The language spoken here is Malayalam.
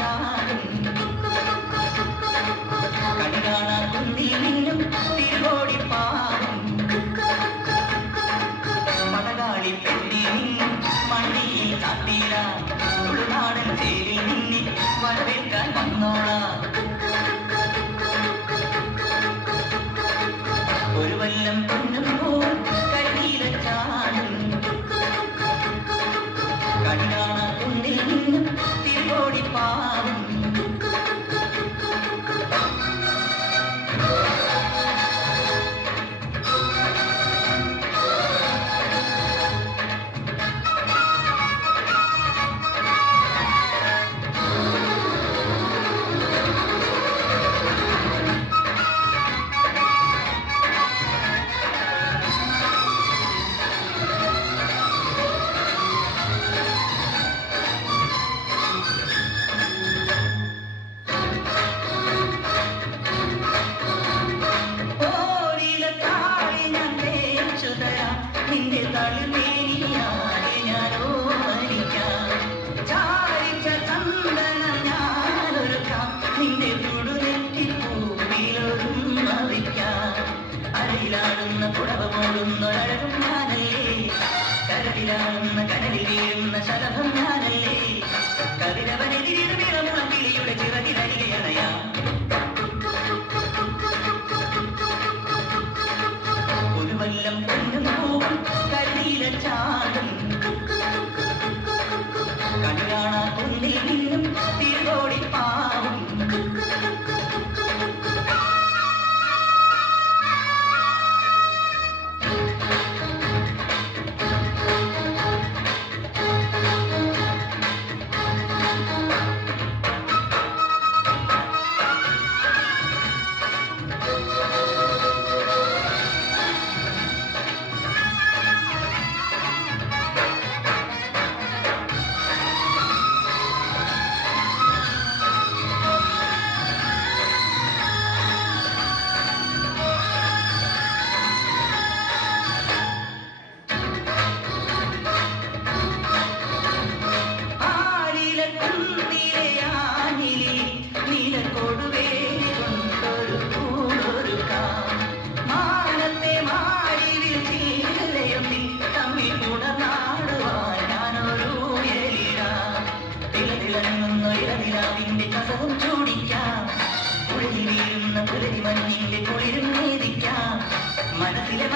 ചാടും കണികാണ കുന്നിൽ നിന്നും തിരുവോടി പാടും മലകാളി പെണ്ണി നിന്നും മണ്ണിയിൽ കാത്തീര തുളുനാടൻ ചേരിൽ നിന്നെ വരവേൽക്കാൻ വന്നോളാം ഒരു വല്ലം പൊന്നും പോൽ കരിയില ചാടും കണികാണ കുന്നിൽ നിന്നും തിരുവോടി പാടും നിന്റെ തളിർമേനിയാകെ ഞാനോ മരിക്കാം ചാരിച്ച ചന്ദനം ഞാനൊരുക്കാം നിന്റെ തുടുനെറ്റിപ്പൂവിലൊരും മറിക്കാം അരയിലാടുന്ന പുടവ മൂടുന്നൊരഴകും ഞാനല്ലേ കരവിലാടുന്ന കടലിൽ വീഴുന്ന ശലഭം ഞാനല്ലേ കവിരവനെതിരിൽ നിറമുള്ള കിളിയുടെ ചിറകിലരികയണയാം ഒരു വല്ലം പൊന്നും പൂവും കരിയില ചാടും കണികാണ കുന്നിൽ നിന്നും തിരുവോടി പാവും ചൂടിക്കാം കുളിരിൽ വീഴുന്ന പുലരി മഞ്ഞിന്റെ കുളിരും നേദിക്കാം മനസ്സിലെ